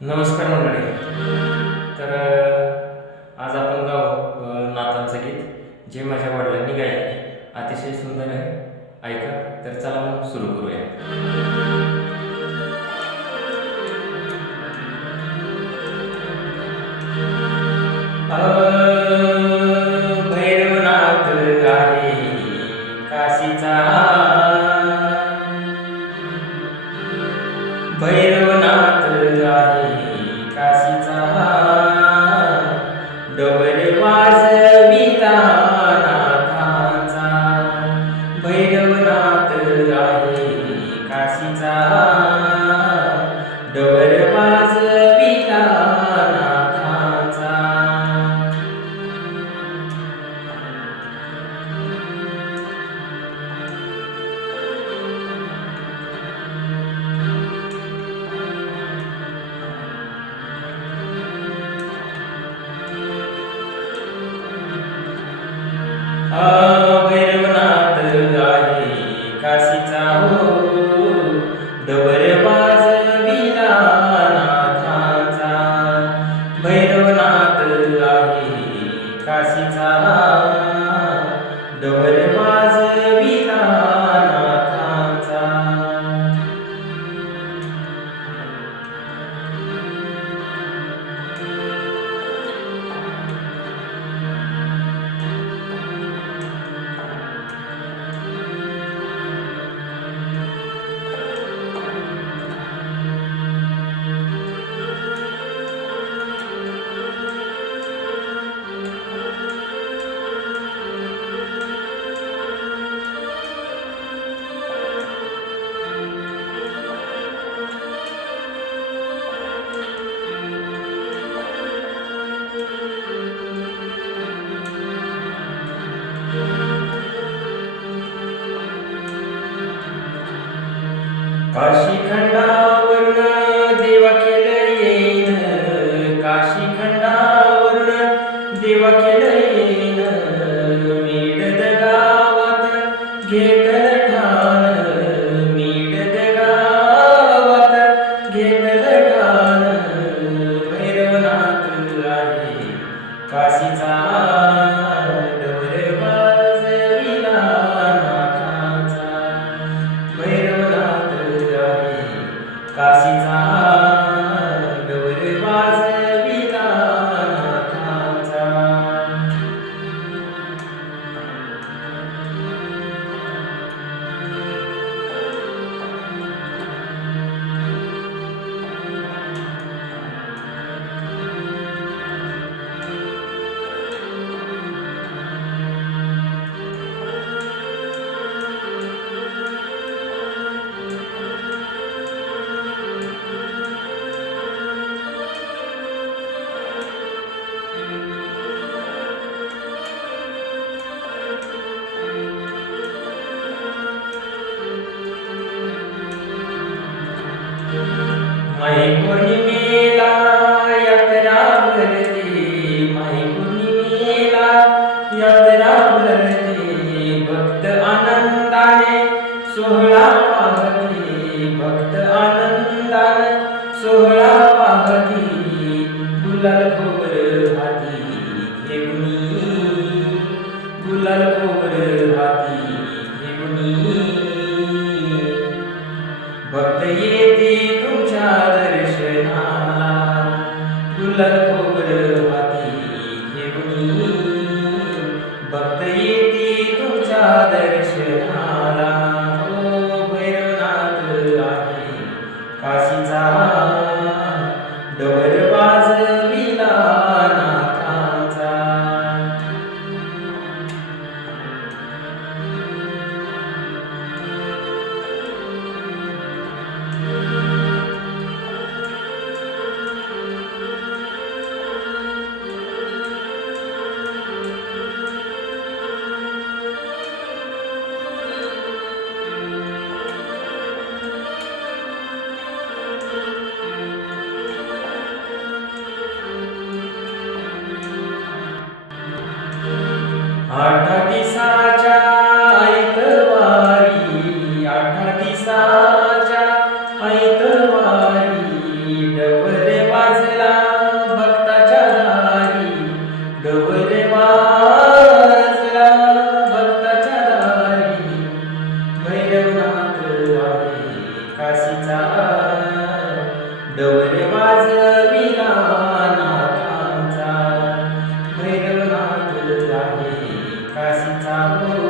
नमस्कार मंडळी. तर आज आपण गाव अ, नातांचं गीत जे माझ्या वडिलांनी गायले अतिशय सुंदर आहे. ऐका तर चला मग सुरू करूया. भैरवनाथ आहे काशीचा डबर हा भैरवनाथ काशी खंडावरून देवा केलं येईन. काशी खंडावरून देवा केलं पाहते गुलाल खोबर हाती गुलाल खोबर हाती भक्त येते तुमच्या दर्शनाला. गुलाल खोबर हाती घेऊनी भक्त येते तुमच्या दर्शनाला. Marta Now.